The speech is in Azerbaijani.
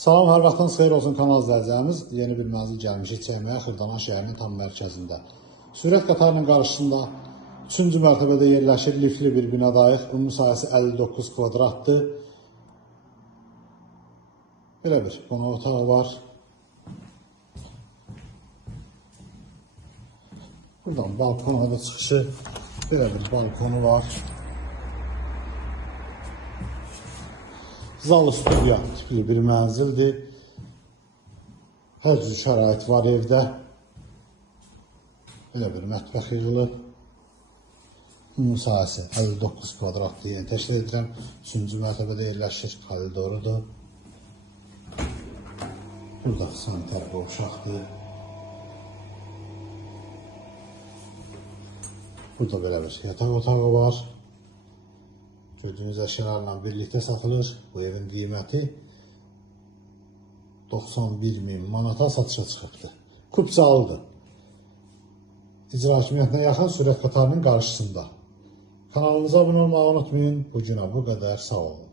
Salam, hər vaxtınız xeyir olsun kanal izləyicilərimiz. Yeni bir mənzil gəlmişik çəkməyə Xırdalan şəhərinin tam mərkəzində. Sürət qatarının qarşısında 3-cü mərtəbədə yerləşir, liftli bir binadayıq. Ümumi sahəsi 59 kvadratdır. Belə bir qonaq otağı var. Buradan balkona da çıxışı, belə bir balkonu var. Zalı studiya tipli bir mənzildir. Hər cür şərait var evdə. Belə bir mətbəx yığılıb. Ümumi sahəsi 59 kvadratlı yeni təşkil edirəm. 3-cü mərtəbədə yerləşir, koridorudur. Burada sanitar qovşaqdır. Burada belə bir yataq otağı var. Gördüğünüz əşyalarla birlikte satılır. Bu evin qiyməti 91.000 manata satışa çıxıbdır. Kupçalıdır. İcra hakimiyyətinə yaxın sürət qatarının qarşısında. Kanalımıza abunə olmağı unutmayın. Bu günə bu qədər. Sağ olun.